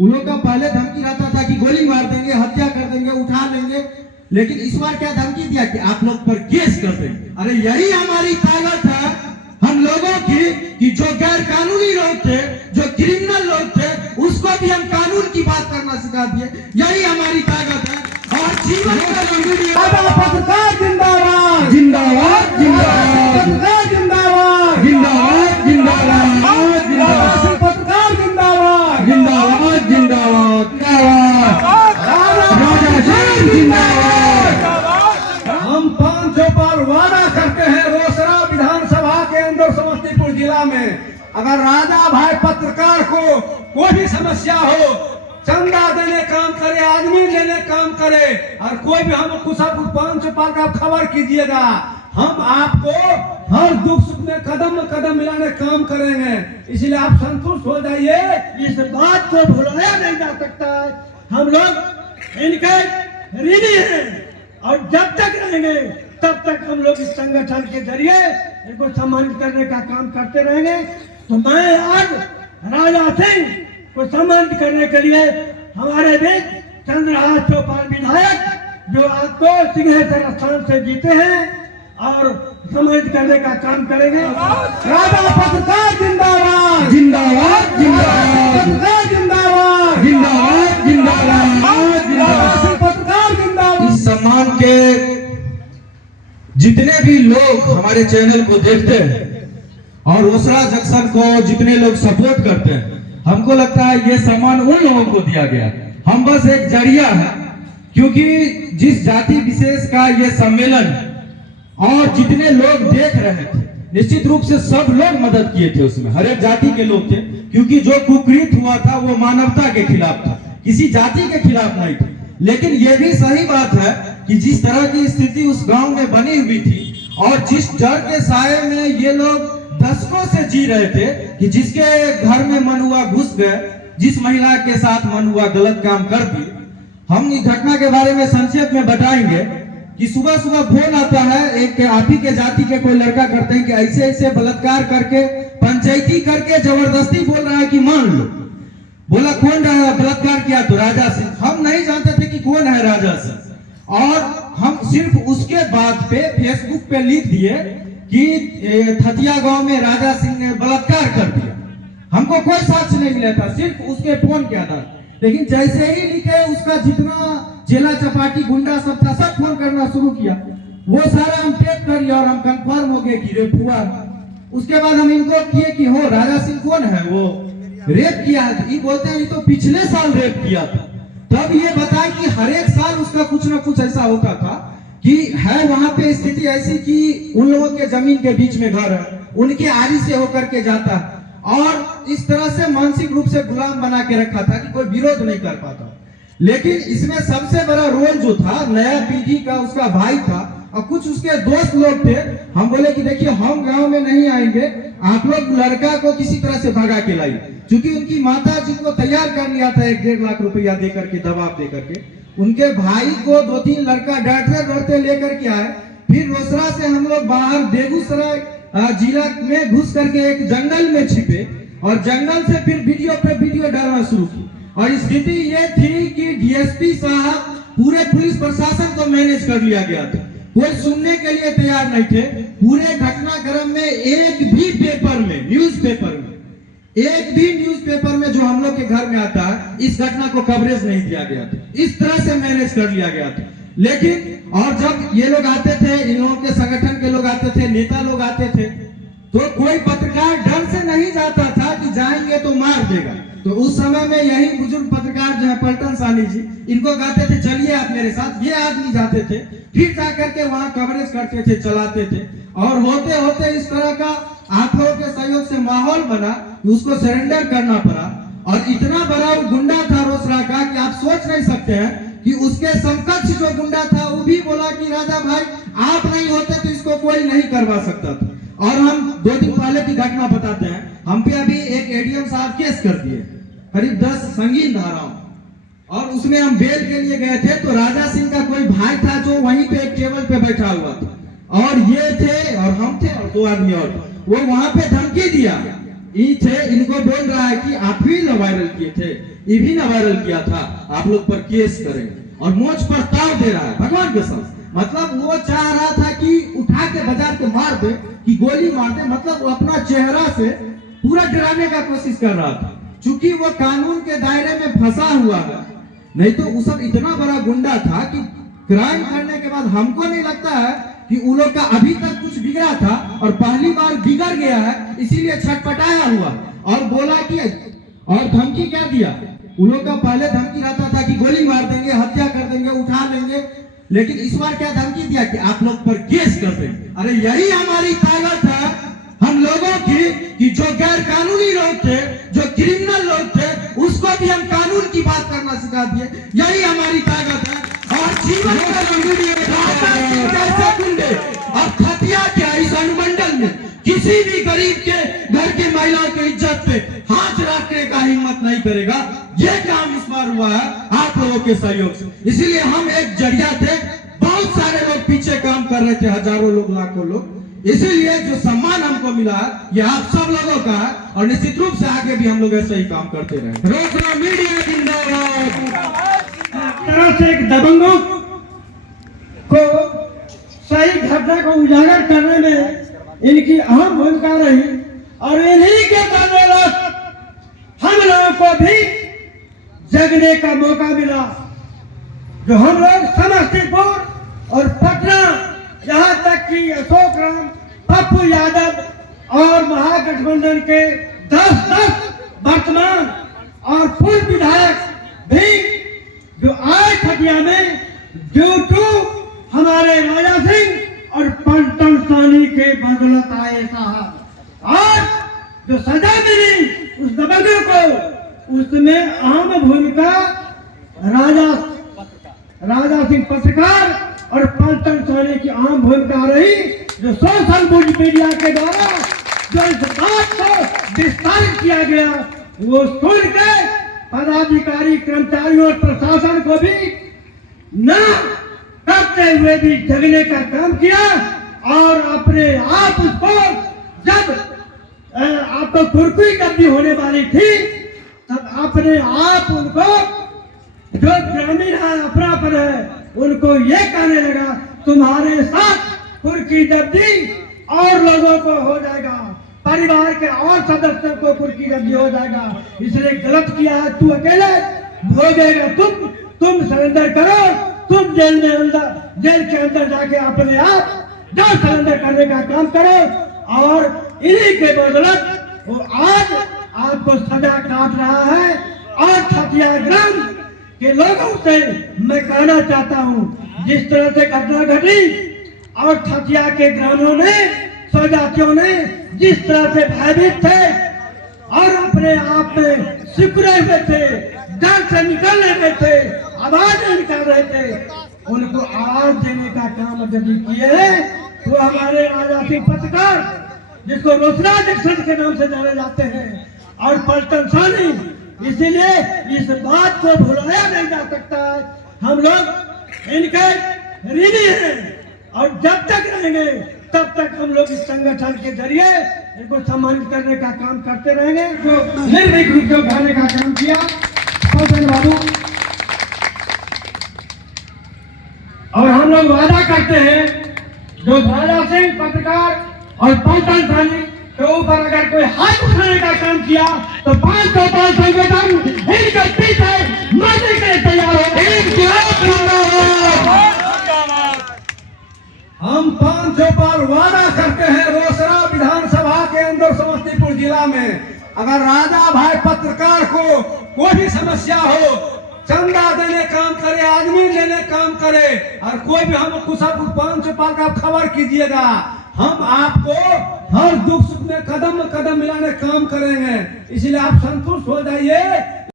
उन लोग का पहले धमकी रहता था कि गोली मार देंगे, हत्या कर देंगे, उठा लेंगे, लेकिन इस बार क्या धमकी दिया कि आप लोग पर केस कर देंगे। अरे यही हमारी ताकत है हम लोगों की कि जो गैर कानूनी लोग थे, जो क्रिमिनल लोग थे, उसको भी हम कानून की बात करना सिखा दिए। यही हमारी ताकत है। और जीवन पत्रकार जिंदाबाद जिंदाबाद जिंदाबाद पत्रकार जिंदाबाद जिंदाबाद जिंदाबाद जिंदाबाद पत्रकार जिंदाबाद जिंदाबाद जिंदाबाद जिंदाबाद। हम 500 बार वादा करते हैं रोसड़ा विधानसभा के अंदर समस्तीपुर जिला में अगर राजा भाई पत्रकार को कोई भी समस्या हो, चंदा देने काम करे, आदमी देने काम करे, और कोई भी हम कुछ 500 पार का खबर कीजिएगा, हम आपको हर दुख सुख में कदम कदम मिलाने काम करेंगे। इसलिए आप संतुष्ट हो जाइए, इस बात को भुलाया नहीं जा सकता। हम लोग इनके ऋणी हैं और जब तक रहेंगे तब तक हम लोग इस संगठन के जरिए इनको सम्मानित करने का काम करते रहेंगे। तो मैं आज राजा सिंह को सम्मानित करने के लिए हमारे बीच चंद्रहास चौपाल विधायक जो आपको सिंहेश्वर स्थान से जीते हैं और सम्मानित करने का काम करेंगे। राजा पत्रकार जिंदाबाद जिंदाबाद जिंदाबाद पत्रकार जिंदाबाद जिंदाबाद जिंदाबाद जिंदाबाद। पत्रकार जिंदाबाद। इस सम्मान के जितने भी लोग हमारे चैनल को देखते हैं और रोसड़ा जंक्शन को जितने लोग सपोर्ट करते हैं, हमको लगता है ये सम्मान उन लोगों को दिया गया। हम बस एक जरिया है, क्योंकि जिस जाति विशेष का ये सम्मेलन है और जितने लोग देख रहे थे, निश्चित रूप से सब लोग मदद किए थे उसमें, हर एक जाति के लोग थे, क्योंकि जो कुकृत हुआ था वो मानवता के खिलाफ था, किसी जाति के खिलाफ नहीं था। लेकिन ये भी सही बात है कि जिस तरह की स्थिति उस गांव में बनी हुई थी और जिस डर के साये में ये लोग दशकों से जी रहे थे कि जिसके घर में मन हुआ घुस गए, जिस महिला के साथ मन हुआ गलत काम कर दिए। हम इस घटना के बारे में संक्षेप में बताएंगे कि सुबह सुबह फोन आता है, एक आप ही के जाति के कोई लड़का करते हैं कि ऐसे ऐसे बलात्कार करके, पंचायती करके जबरदस्ती बोल रहा है कि मान लो। बोला कौन बलात्कार किया? तो राजा सिंह। हम नहीं जानते थे कि कौन है राजा सिंह, और हम सिर्फ उसके बाद पे फेसबुक पे लिख दिए कि थतिया गांव में राजा सिंह ने बलात्कार कर दिया। हमको कोई साक्ष्य नहीं मिला था, सिर्फ उसके फोन किया था। लेकिन जैसे ही लिखे, उसका जितना जेला चपाटी गुंडा सब था, सब फोन करना शुरू किया। वो सारा हम टेप कर लिया और हम कंफर्म हो गए कि रेप हुआ। उसके बाद हम इनको किए कि हो राजा सिंह कौन है, वो रेप किया है। ये बोलते हैं ये तो पिछले साल रेप किया था। तब ये बताया कि हर एक साल उसका कुछ ना कुछ ऐसा होता था कि है वहां पे स्थिति ऐसी कि उन लोगों के जमीन के बीच में घर है, उनके आरी से होकर के जाता, और इस तरह से मानसिक रूप से गुलाम बना के रखा था कि कोई विरोध नहीं कर पाता। लेकिन इसमें सबसे बड़ा रोल जो था नया पीढ़ी का, उसका भाई था और कुछ उसके दोस्त लोग थे। हम बोले कि देखिए हम गांव में नहीं आएंगे, आप लोग लड़का को किसी तरह से भगा के लाइए, क्योंकि उनकी माता जी को तैयार कर लिया था 1-1.5 लाख रुपया दे करके, दबाव दे करके। उनके भाई को 2-3 लड़का डरते डरते लेकर के आए। फिर रोसड़ा से हम लोग बाहर बेगूसराय जिला में घुस करके एक जंगल में छिपे और जंगल से फिर वीडियो पे वीडियो डालना शुरू की। और स्थिति ये थी कि डीएसपी साहब पूरे पुलिस प्रशासन को मैनेज कर लिया गया था, कोई सुनने के लिए तैयार नहीं थे। पूरे घटनाक्रम में एक भी पेपर में, न्यूज़पेपर में, एक भी न्यूज़पेपर में जो हम लोग के घर में आता है, इस घटना को कवरेज नहीं दिया गया था। इस तरह से मैनेज कर लिया गया था। लेकिन और जब ये लोग आते थे, इन लोगों के संगठन के लोग आते थे, नेता लोग आते थे, तो कोई पत्रकार डर से नहीं जाता था कि जाएंगे तो मार देगा। तो उस समय में यही बुजुर्ग पत्रकार जो है पलटन सानी जी, इनको कहते थे चलिए आप मेरे साथ। ये आदमी जाते थे, फिर जाकर के वहां कवरेज करते थे, चलाते थे। और होते होते इस तरह का आप लोगों के सहयोग से माहौल बना, उसको सरेंडर करना पड़ा। और इतना बड़ा गुंडा था रोसड़ा का कि आप सोच नहीं सकते हैं कि उसके समकक्ष जो गुंडा था वो भी बोला कि राजा भाई आप नहीं होते तो इसको कोई नहीं करवा सकता था। और हम 2 दिन पहले की घटना बताते हैं। हम पे अभी एक एडीएम साहब केस कर दिए, करीब 10 संगीन धाराओं, और उसमें हम बेल के लिए गए थे। तो राजा सिंह का कोई भाई था जो वहीं पे एक टेबल पे बैठा हुआ था, और ये थे और हम थे और 2 आदमी और, वो वहां पे धमकी दिया। ये थे, इनको बोल रहा है कि आप ही वायरल किए थे, ये भी ना वायरल किया था, आप लोग पर केस करेंगे, और मोच पर ताव दे रहा है भगवान के साथ। मतलब वो चाह रहा था कि उठा के बाजार के मार दे, कि गोली मार दे, मतलब वो अपना चेहरा से पूरा डराने का कोशिश कर रहा था। चूंकि वो कानून के दायरे में फंसा हुआ है, नहीं तो वो सब इतना बड़ा गुंडा था कि क्राइम करने के बाद हमको नहीं लगता है कि उन लोग का अभी तक कुछ बिगड़ा था, और पहली बार बिगड़ गया है, इसीलिए छटपटाया हुआ और बोला कि, और धमकी क्या दिया उन लोग का। पहले धमकी रहता था कि गोली मार देंगे, हत्या कर देंगे, उठा लेंगे, लेकिन इस बार क्या धमकी दिया कि आप लोग पर केस कर देंगे। अरे यही हमारी ताकत है हम लोगों की, कि जो गैर कानूनी लोग थे, जो क्रिमिनल लोग थे, उसको भी हम कानून की बात करना सिखा दिए। यही हमारी ताकत है। और जीवन गुंडे और खतिया क्या इस अनुमंडल में किसी भी गरीब के घर के महिलाओं की इज्जत पे हाथ रखने का हिम्मत नहीं करेगा। ये काम इस बार हुआ है आप लोगों के सहयोग से, इसीलिए हम एक जरिया थे। बहुत सारे लोग पीछे काम कर रहे थे, हजारों लोग, लाखों लोग, इसीलिए जो सम्मान हमको मिला है ये आप सब लोगों का है, और निश्चित रूप से आगे भी हम लोग ऐसा ही काम करते रहे। रोसड़ा मीडिया जिंदाबाद। तरह से एक दबंगों को सही घटना को उजागर करने में इनकी अहम भूमिका रही, और इन्हीं के बदौलत हम लोगों को भी जगने का मौका मिला। जो हम लोग समस्तीपुर और पटना, यहाँ तक कि अशोक राम, पप्पू यादव और महागठबंधन के 10 वर्तमान और पूर्व विधायक भी जो आए खटिया में, ड्यू टू हमारे राजा सिंह और पलटन सानी के बदौलत आए साहब। और जो सजा मिली उस दबंगों को, उसमें अहम भूमिका राजा सिंह पत्रकार और पलटन सानी की अहम भूमिका रही, जो सोशल मीडिया के द्वारा जो इस बात को विस्तारित किया गया, वो सुन के पदाधिकारी, कर्मचारियों और प्रशासन को भी न करते हुए भी जगने का काम किया, और अपने आप उसको, जब आपको कुर्कुरी कब्जी होने वाली थी, तब अपने आप उनको, जो ग्रामीण है, अपनापन है, उनको ये कहने लगा तुम्हारे साथ कुर्की जब्दी और लोगों को हो जाएगा, परिवार के और सदस्यों को कुर्की जब्दी हो जाएगा, इसलिए गलत किया है, तू अकेले भोगेगा, तुम सरेंडर करो, तुम जेल के अंदर जाके अपने आप जो सरेंडर करने का काम करो। और इन्हीं के बदौलत वो आज आपको सजा काट रहा है। और खतिया ग्राम के लोगों से मैं कहना चाहता हूँ, जिस तरह से घटना घटी और खतिया के ग्रामीणों ने, स्वजातियों ने जिस तरह से भयभीत थे और अपने आप में सिकुड़े हुए थे, डर से निकल रहे थे, आवाज निकाल रहे थे, उनको आवाज देने का काम यदि किए हैं तो हमारे राजा सिंह पत्रकार, जिसको रोसड़ा जंक्शन के नाम से जाने जाते हैं, और पलटन सानी, इसीलिए इस बात को भुलाया नहीं जा सकता। हम लोग इनके ऋणी हैं, और जब तक रहेंगे तब तक हम लोग इस संगठन के जरिए इनको सम्मानित करने का काम करते रहेंगे। जो निर्भीक रूप से उठाने का काम किया पलटन बाबू, और हम लोग वादा करते हैं, जो राजा सिंह पत्रकार और पलटन सानी के ऊपर अगर कोई हाथ उठाने का काम किया तो 505 संगठन इनके पीछे मरने के लिए तैयार हो। हम 500 बार वादा करते हैं, रोसड़ा विधानसभा के अंदर समस्तीपुर जिला में अगर राजा भाई पत्रकार को कोई भी समस्या हो, चंदा देने काम करे, आदमी देने काम करे, और कोई भी हम कुछ 500 पार का खबर कीजिएगा, हम आपको हर दुख सुख में कदम कदम मिलाने काम करेंगे। इसलिए आप संतुष्ट हो जाइए।